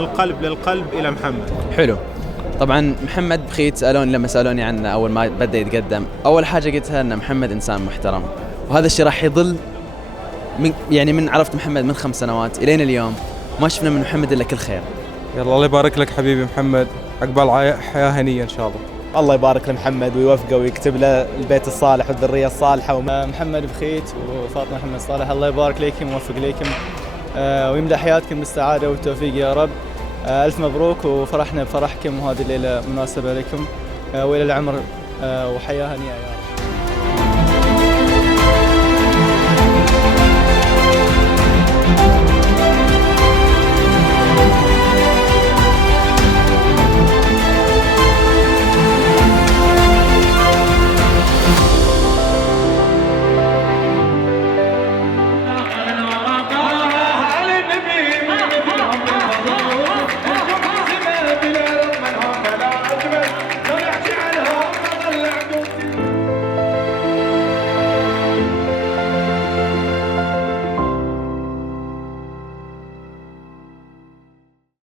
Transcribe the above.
من القلب للقلب إلى محمد. حلو. طبعا محمد بخيت لما سألوني عنه أول ما بدأ يتقدم، أول حاجة قلتها أن محمد إنسان محترم، وهذا الشيء راح يظل من عرفت محمد من 5 سنوات إلين اليوم ما شفنا من محمد إلا كل خير. يلا الله يبارك لك حبيبي محمد، عقبال حياة هنية إن شاء الله. الله يبارك لمحمد ويوفقه ويكتب له البيت الصالح والذرية الصالحة. محمد بخيت وفاطمة محمد صالح، الله يبارك لكم ويوفق لكم ويمدح حياتكم بالسعادة والتوفيق يا رب. ألف مبروك وفرحنا بفرحكم، وهذه الليلة مناسبة لكم وإلى العمر وحياة هنية يا رب.